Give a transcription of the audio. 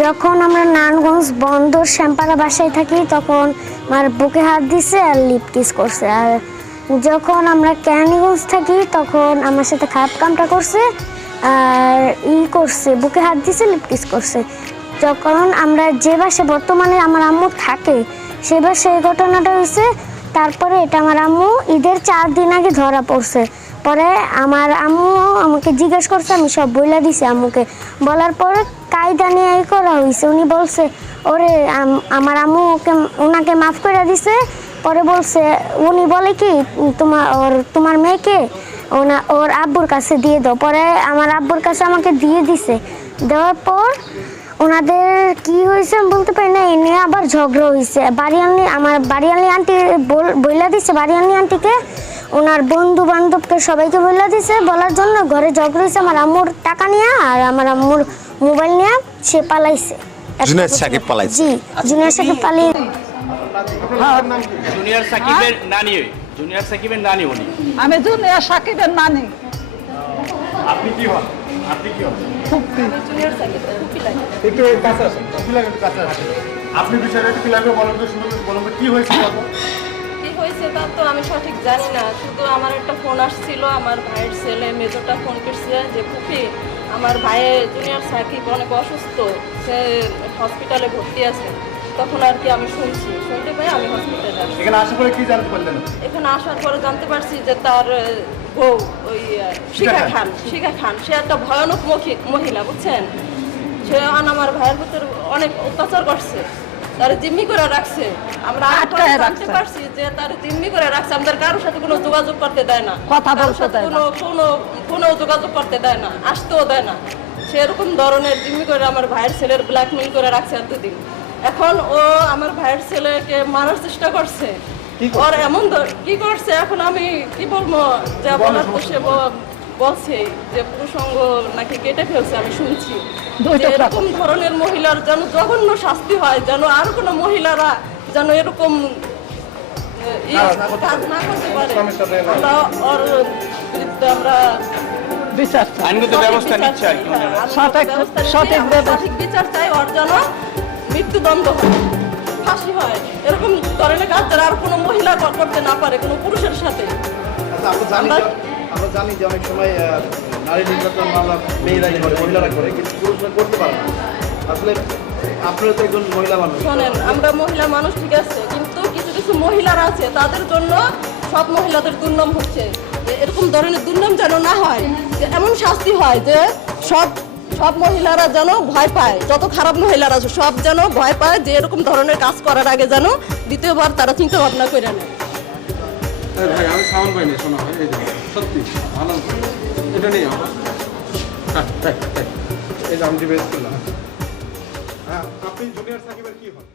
যখন আমরা নারায়ণগঞ্জ বন্দর শ্যামপাড়া বাসায় থাকি তখন আমার বুকে হাত দিছে আর লিপ কিস করছে। আর যখন আমরা কেরানীগঞ্জ থাকি তখন আমার সাথে খারাপ কামটা করছে আর করছে, বুকে হাত দিছে, লিপ কিস করছে। যখন আমরা যে বাসায় বর্তমানে আমার আম্মু থাকে সে বাসায় এই ঘটনাটা হয়েছে। তারপরে এটা আমার আম্মু ঈদের 4 দিন আগে ধরা পড়ছে। পরে আমার আম্মু আমাকে জিজ্ঞেস করছে, আমি সব বইলা দিছি আম্মুকে। বলার পরে কায়দা নিয়ে করা হয়েছে। উনি বলছে ওরে আমার আম্মু ওনাকে মাফ করে দিছে। পরে বলছে, উনি বলে কি তোমার মেয়েকে ওর আব্বুর কাছে দিয়ে দাও। পরে আমার আব্বুর কাছে আমাকে দিয়ে দিছে। দেওয়ার পর ওনাদের কি হয়েছে আমি বলতে পারি না, এ নিয়ে আবার ঝগড়া হয়েছে। আমার বাড়িয়ালি আন্টি বইলা দিছে, বাড়িয়ালি আন্টিকে ওনার বন্ধু বান্ধবকে সবাইকে বইলা দিছে। বলার জন্য ঘরে ঝগড়া হয়েছে আমার আম্মুর টাকা নিয়ে আর আমার আম্মুর মোবাইল নিয়ে। সে পালাইছে। জুনিয়র সাকিব পালাইছে। জি, জুনিয়র সাকিব পালিয়ে। জুনিয়র সাকিবের নানি উনি। আমি জুনিয়র সাকিবের নানি। আপনি কি হন? জুনিয়র সাকিব ফুপি লাগে। একটু কাছে আসেন, ফুপি লাগে, একটু কাছে আসেন। আপনি বিষয়টা একটু ক্লিয়ার করে বলেন তো, বলুন তো কি হয়েছে? কি হয়েছে তা তো আমি সঠিক জানি না। শুধু আমার একটা ফোন আসছিল, আমার ভাইয়ের ছেলে মেজোটা ফোন করছে যে ফুপি আমার ভাইয়ের জুনিয়র সাকিব অনেক অসুস্থ, সে হসপিটালে ভর্তি আছে। তখন আর কি আমি শুনতে পাই আমি হসপিটালে আসছি। এখানে আসার পরে কি জানতে পারলেন? এখানে আসার পরে জানতে পারছি যে তার বউ ওই শিখা খান সে একটা ভয়ানক মহিলা, বুঝছেন। সে আমার ভাইয়ের ভিতরে অনেক অত্যাচার করছে, তার জিম্মি করে রাখছে। আমরা জানতে পারছি যে তার জিম্মি করে রাখছে। আমাদের কারোর সাথে কোনো যোগাযোগ করতে দেয় না, কথা বলতে দেয় না, কোনো যোগাযোগ করতে দেয় না, আসতেও দেয় না। সেরকম ধরনের জিম্মি করে আমার ভাইয়ের ছেলের ব্ল্যাকমেল করে রাখছে এতদিন। এখন ও আমার ভাইয়ের ছেলেকে মারার চেষ্টা করছে। ওর এমন কি করছে এখন আমি কি বলবো, যা বলার তো সে বলছে যে পুরুষাঙ্গ নাকি কেটে ফেলছে। আমি শুনছি এরকম ধরনের মহিলার যেন জঘন্য শাস্তি হয়, যেন আর কোনো মহিলারা যেন এরকম কাজ না করতে পারে। আমরা ওর বিরুদ্ধে আমরা আইনগত ব্যবস্থা নিচ্ছে আর কি। সঠিক বিচার চাই। ওর যেন মৃত্যুদণ্ড হয়, ফাঁসি হয়। এরকম ধরনের কাজ যারা আর কোনো মহিলা করতে না পারে কোনো পুরুষের সাথে। আমরা জানি যে অনেক সময় নারী নির্যাতন মামলা মেয়েরা করে, মহিলারা করে, কিন্তু পুরুষরা করতে পারে না। আসলে আপনারা তো একজন মহিলা মানুষ। শোনেন, আমরা মহিলা মানুষ ঠিক আছে, কিন্তু কিছু কিছু মহিলারা আছে তাদের জন্য সব মহিলাদের দুর্নাম হচ্ছে। এরকম ধরনের দুর্নাম যেন না হয়, যে এমন শাস্তি হয় যে সব মহিলারা যেন ভয় পায়। যত খারাপ মহিলারা আছে সব যেন ভয় পায় যে এরকম ধরনের কাজ করার আগে যেন দ্বিতীয়বার তারা চিন্তা ভাবনা করে নেয়। ভাই আমি সাউন্ড পাইনি, শোনা হয় এই সত্যি ভালো, এটা নিয়ে এই যে আমি বেশ করলাম। হ্যাঁ, আপনি জুনিয়র সাকিবের কি হন?